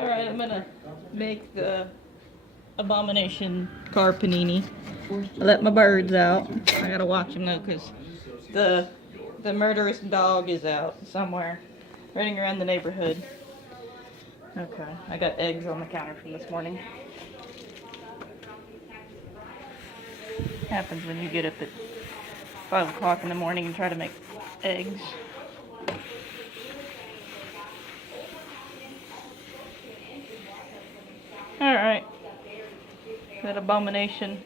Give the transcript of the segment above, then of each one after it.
Alright, I'm gonna make the abomination car panini. I let my birds out. I gotta watch them though, because the murderous dog is out somewhere, running around the neighborhood. Okay, I got eggs on the counter from this morning. Happens when you get up at 5 o'clock in the morning and try to make eggs. Alright. That abomination.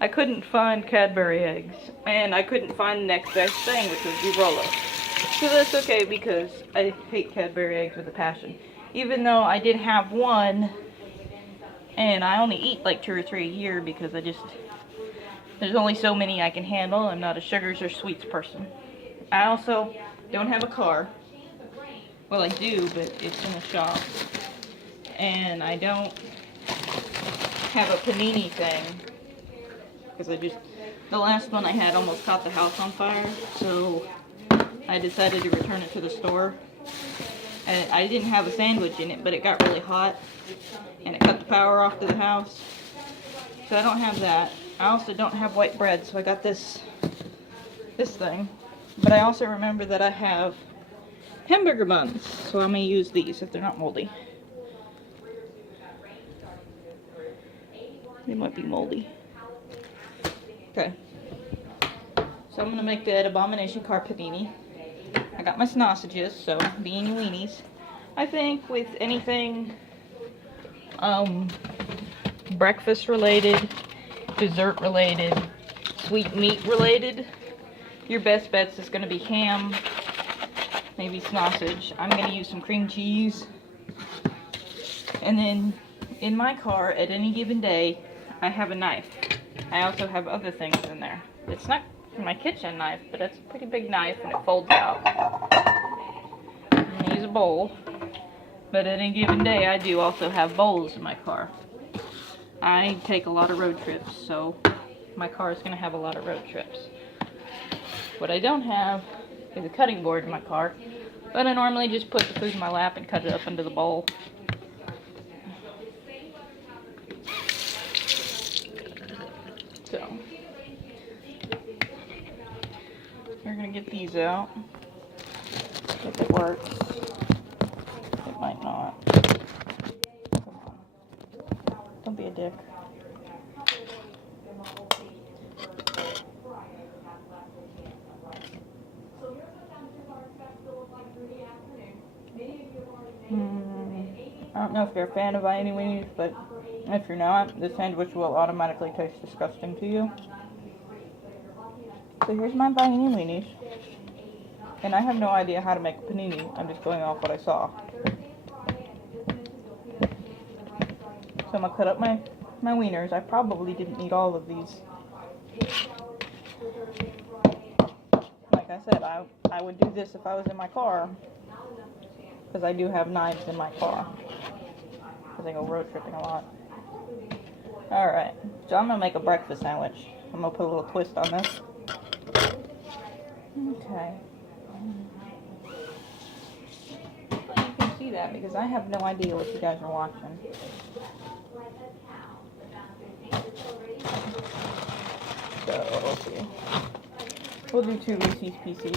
I couldn't find Cadbury eggs. And I couldn't find the next best thing, which was Rolo. So that's okay because I hate Cadbury eggs with a passion. Even though I did have one, and I only eat like 2 or 3 a year because there's only so many I can handle. I'm not a sugars or sweets person. I also don't have a car. Well, I do, but it's in a shop. And I don't have a panini thing. Because the last one I had almost caught the house on fire. So I decided to return it to the store. And I didn't have a sandwich in it, but it got really hot. And it cut the power off to the house. So I don't have that. I also don't have white bread, so I got this thing. But I also remember that I have Hamburger buns, so I'm going to use these if they're not moldy. They might be moldy. Okay. So I'm going to make that abomination car panini. I got my sausages, so beanie weenies. I think with anything breakfast related, dessert related, sweet meat related, your best bets is going to be ham, maybe sausage. I'm going to use some cream cheese. And then in my car at any given day, I have a knife. I also have other things in there. It's not my kitchen knife, but it's a pretty big knife and it folds out. I'm going to use a bowl. But at any given day, I do also have bowls in my car. I take a lot of road trips, so my car is going to have a lot of road trips. What I don't have is a cutting board in my car, but I normally just put the food in my lap and cut it up into the bowl. So, we're going to get these out, if it works. It might not. Come on. Don't be a dick. I don't know if you're a fan of viennie weenies, but if you're not, the sandwich will automatically taste disgusting to you. So here's my viennie weenies. And I have no idea how to make a panini. I'm just going off what I saw. So I'm going to cut up my wieners. I probably didn't need all of these. Like I said, I would do this if I was in my car. Because I do have knives in my car. Because I go road tripping a lot. Alright, so I'm going to make a breakfast sandwich. I'm going to put a little twist on this. Okay. You can see that because I have no idea what you guys are watching. So, let's see. We'll do 2 Reese's Pieces.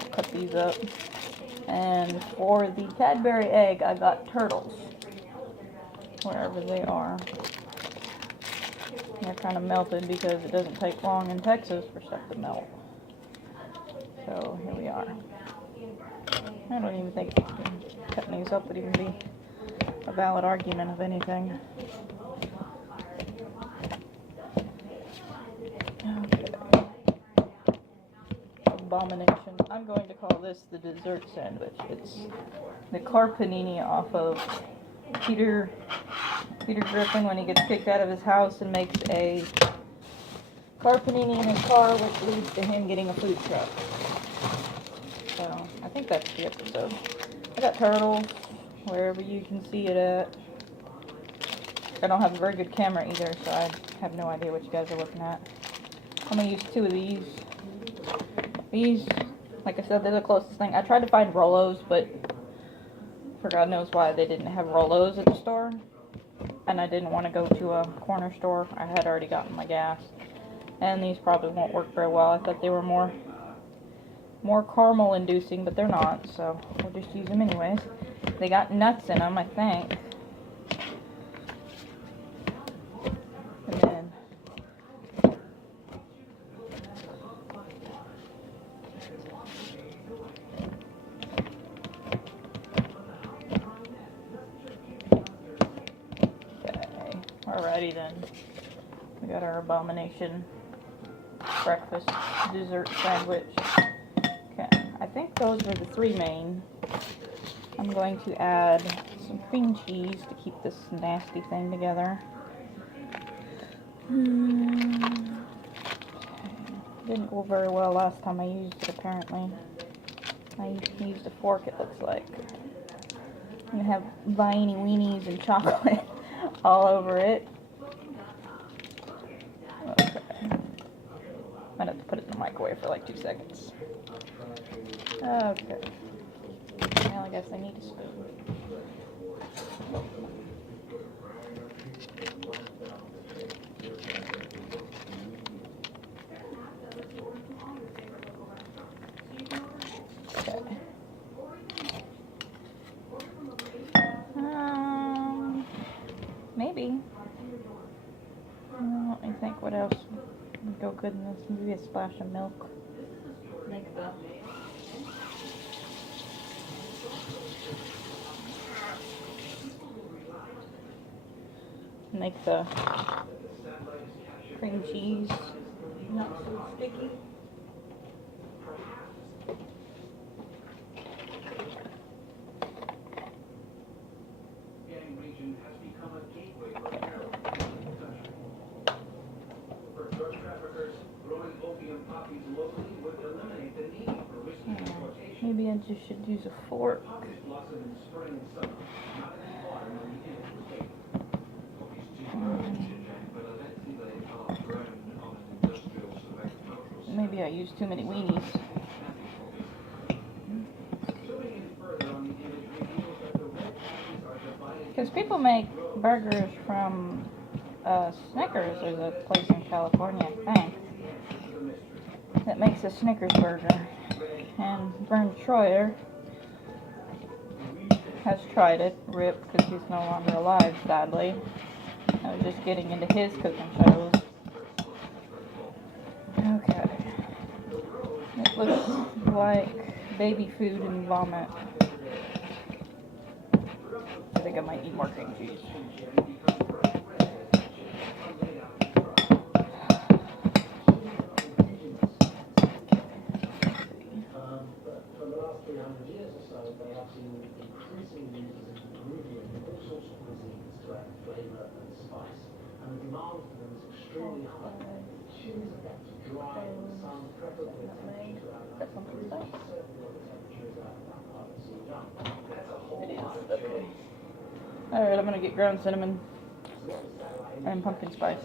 I'll cut these up. And for the Cadbury egg, I got turtles. Wherever they are. They're kind of melted because it doesn't take long in Texas for stuff to melt. So, here we are. I don't even think cutting these up would even be a valid argument of anything. Okay. Abomination. I'm going to call this the dessert sandwich. It's the car panini off of Peter Griffin when he gets kicked out of his house and makes a car panini in his car, which leads to him getting a food truck. So, I think that's the episode. I got turtles, wherever you can see it at. I don't have a very good camera either, so I have no idea what you guys are looking at. I'm going to use 2 of these. These, like I said, they're the closest thing. I tried to find Rolos, but for God knows why they didn't have Rolos at the store. And I didn't want to go to a corner store. I had already gotten my gas. And these probably won't work very well. I thought they were more caramel inducing, but they're not, so we'll just use them anyways. They got nuts in them, I think. And then okay, alrighty then. We got our abomination breakfast dessert sandwich. Okay, I think those were the 3 main. I'm going to add some cream cheese to keep this nasty thing together. Okay. Didn't go very well last time I used it, apparently. I used a fork, it looks like. I'm going to have viennie weenies and chocolate all over it. Okay. Might have to put it in the microwave for like 2 seconds. Okay. Now I guess I need a spoon. Okay. Maybe. Let me think what else would go good in this. Maybe a splash of milk. Make the cream cheese not so sticky. Maybe I just should use a fork. Maybe I used too many weenies. Because people make burgers from Snickers. There's a place in California, I think, that makes a Snickers burger. And Vern Troyer has tried it, RIP, because he's no longer alive, sadly. I was just getting into his cooking shows. Okay. It looks like baby food and vomit. I think I might need more cream cheese. Alright, I'm gonna get ground cinnamon and pumpkin spice.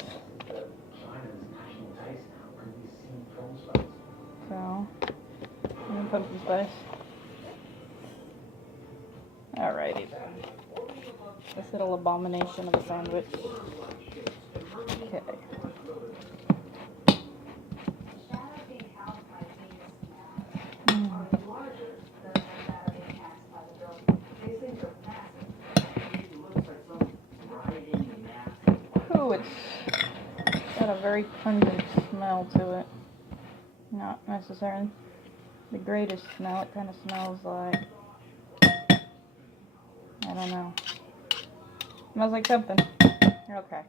So, and pumpkin spice. Alrighty then. This little abomination of a sandwich. Okay. Ooh, it's got a very pungent smell to it. Not necessarily the greatest smell. It kind of smells like, I don't know. Smells like something. Okay.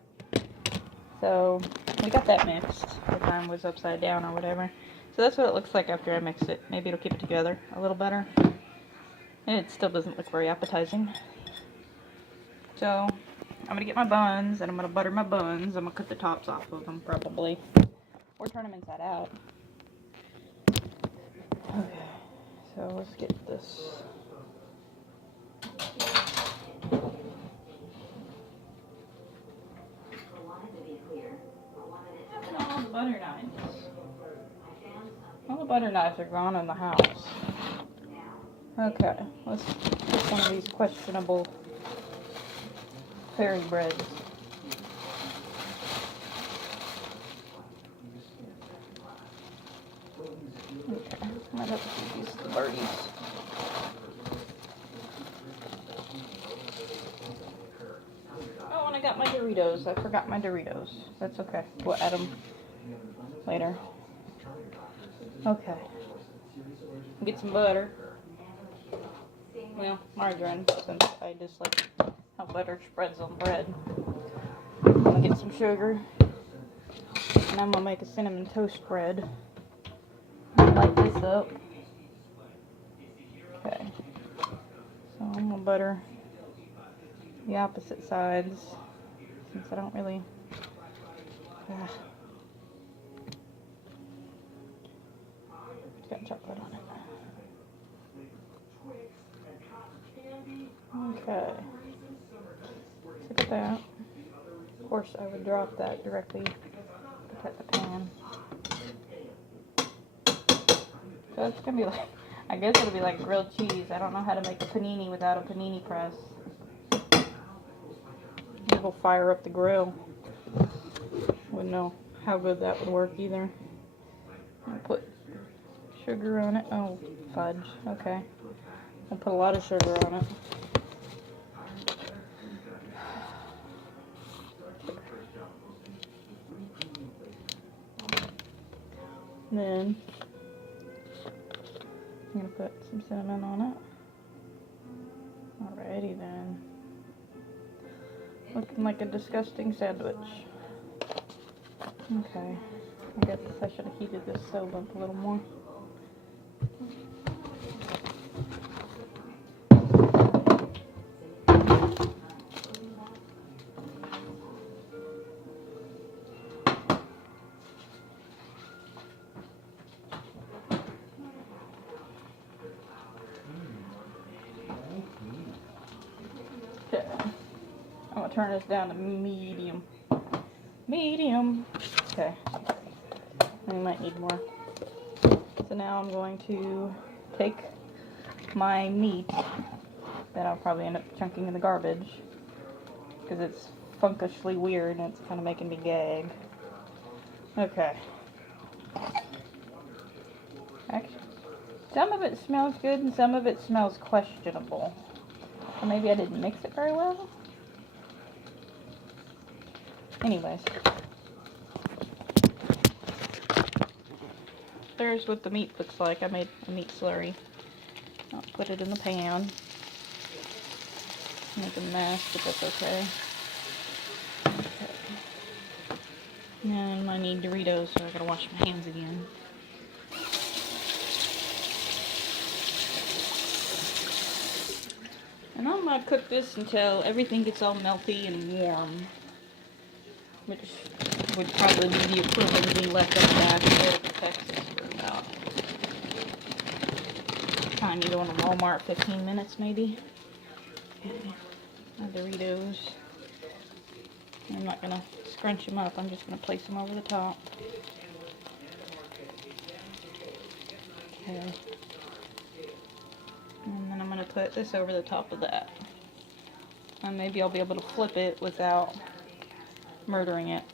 So, we got that mixed. The time was upside down or whatever. So that's what it looks like after I mix it. Maybe it'll keep it together a little better. And it still doesn't look very appetizing. So, I'm going to get my buns, and I'm going to butter my buns. I'm going to cut the tops off of them, probably. Or turn them inside out. Okay. So, let's get this. All the butter knives. All the butter knives are gone in the house. Okay, let's pick one of these questionable fairy breads. Okay, might have to use the birdies. Oh, and I got my Doritos. I forgot my Doritos. That's okay. We'll add them later. Okay. Get some butter. Well, margarine, since I just like how butter spreads on bread. I'm gonna get some sugar. And I'm gonna make a cinnamon toast bread. Light this up. Okay. So I'm gonna butter the opposite sides, since I don't really. It's got chocolate on it. Okay. Look at that. Of course, I would drop that directly at the pan. So it's gonna be like, I guess it'll be like grilled cheese. I don't know how to make a panini without a panini press. Maybe we'll fire up the grill. Wouldn't know how good that would work either. I'll put sugar on it. Oh, fudge. Okay. I'll put a lot of sugar on it. Then I'm going to put some cinnamon on it. Alrighty then. Looking like a disgusting sandwich. Okay. I guess I should have heated this stove up a little more. Okay. I'm going to turn this down to medium. Medium. Okay. We might need more. So now I'm going to take my meat that I'll probably end up chunking in the garbage because it's funkishly weird and it's kind of making me gag. Okay. Actually, some of it smells good and some of it smells questionable. So maybe I didn't mix it very well. Anyways. There's what the meat looks like. I made a meat slurry. I'll put it in the pan. Make a mess, but that's okay. And I need Doritos, so I gotta wash my hands again. And I'm gonna cook this until everything gets all melty and warm, which would probably be the equivalent of being left up back in Texas for about time you go into Walmart, 15 minutes maybe. Okay. My Doritos. I'm not gonna scrunch them up, I'm just gonna place them over the top. Okay. And then I'm gonna put this over the top of that. And maybe I'll be able to flip it without murdering it.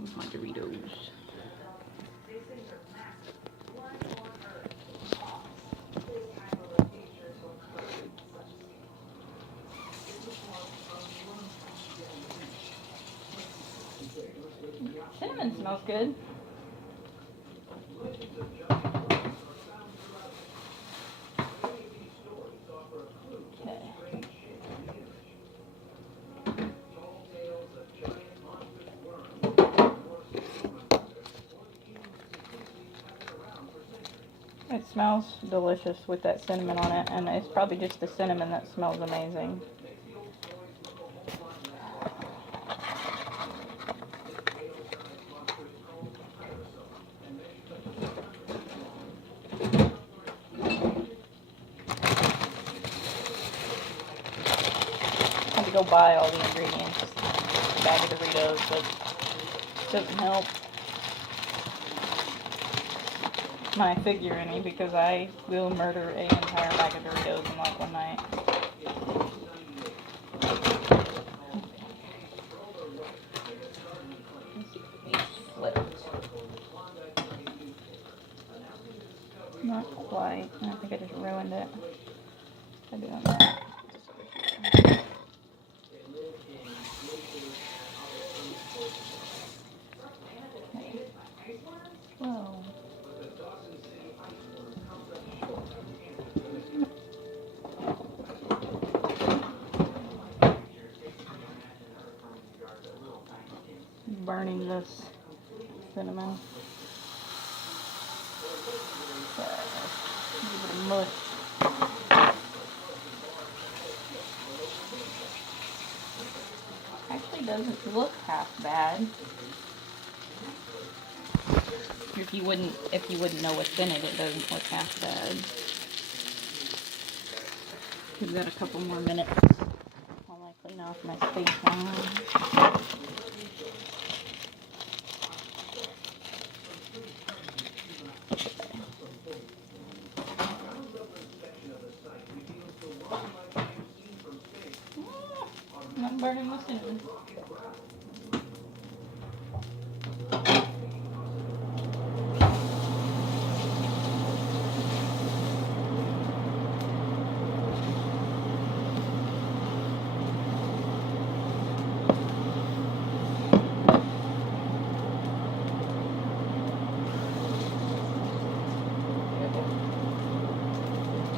With my Doritos. Cinnamon smells good. It smells delicious with that cinnamon on it, and it's probably just the cinnamon that smells amazing. I had to go buy all the ingredients, bag of Doritos, but it doesn't help. my figure any because I will murder an entire bag of Doritos in like one night. Not quite. I think I just ruined it by doing that. Whoa. Burning this cinnamon. Okay. A little bit of mush. Actually doesn't look half bad. If you wouldn't know what's in it, it doesn't look half bad. We've got a couple more minutes while I clean off my space now. I'm burning the cinnamon.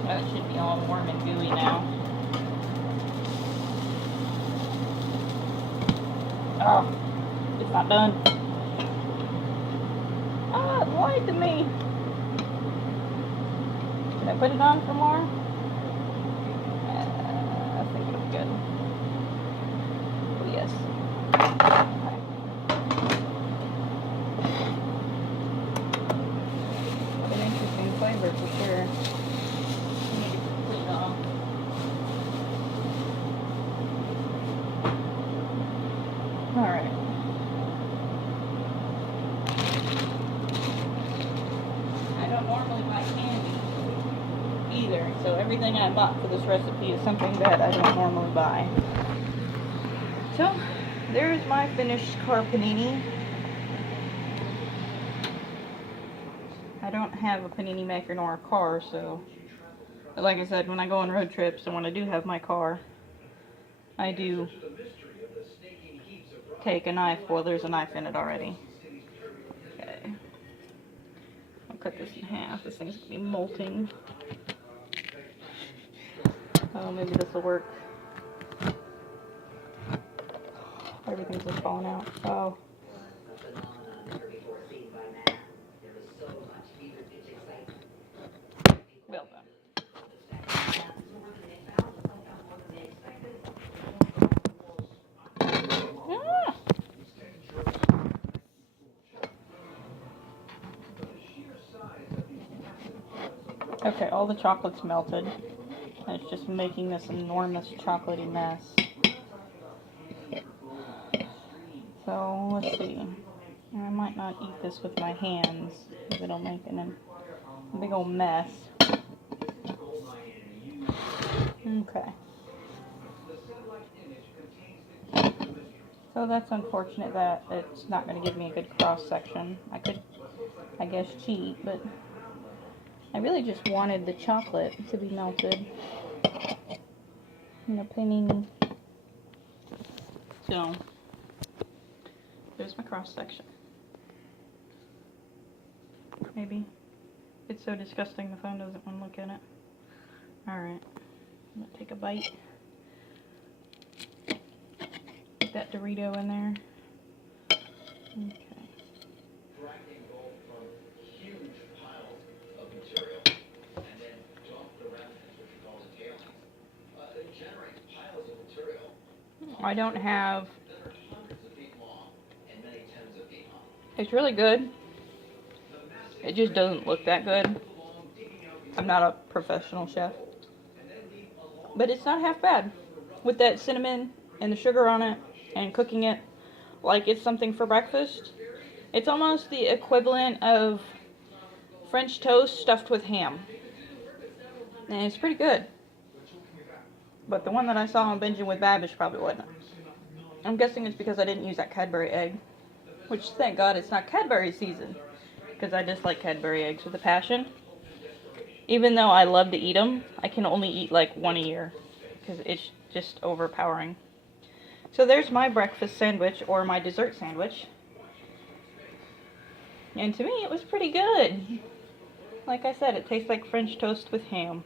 That should be all warm and gooey now. Oh, it's not done. Ah, it lied to me. Should I put it on for more? I think it'll be good. Oh, yes. Okay. What an interesting flavor for sure. Alright. I don't normally buy candy either, so everything I bought for this recipe is something that I don't normally buy. So, there's my finished car panini. I don't have a panini maker nor a car, so, but like I said, when I go on road trips and when I do have my car, I do take a knife. Well, there's a knife in it already. Okay. I'll cut this in half. This thing's gonna be molting. Oh, maybe this will work. Everything's just falling out. Oh. Well done. Okay, all the chocolate's melted. And it's just making this enormous chocolatey mess. So, let's see. I might not eat this with my hands, because it'll make a big old mess. Okay. So that's unfortunate that it's not going to give me a good cross section. I could, I guess, cheat, but I really just wanted the chocolate to be melted in the panini. So, there's my cross section. Maybe. It's so disgusting the phone doesn't want to look at it. Alright. I'm going to take a bite. Put that Dorito in there. Okay. I don't have... It's really good. It just doesn't look that good. I'm not a professional chef. But it's not half bad. With that cinnamon and the sugar on it and cooking it like it's something for breakfast. It's almost the equivalent of French toast stuffed with ham. And it's pretty good. But the one that I saw on Binging with Babish probably wasn't. I'm guessing it's because I didn't use that Cadbury egg. Which, thank God, it's not Cadbury season. Because I dislike Cadbury eggs with a passion. Even though I love to eat them, I can only eat like one a year. Because it's just overpowering. So there's my breakfast sandwich, or my dessert sandwich. And to me, it was pretty good. Like I said, it tastes like French toast with ham.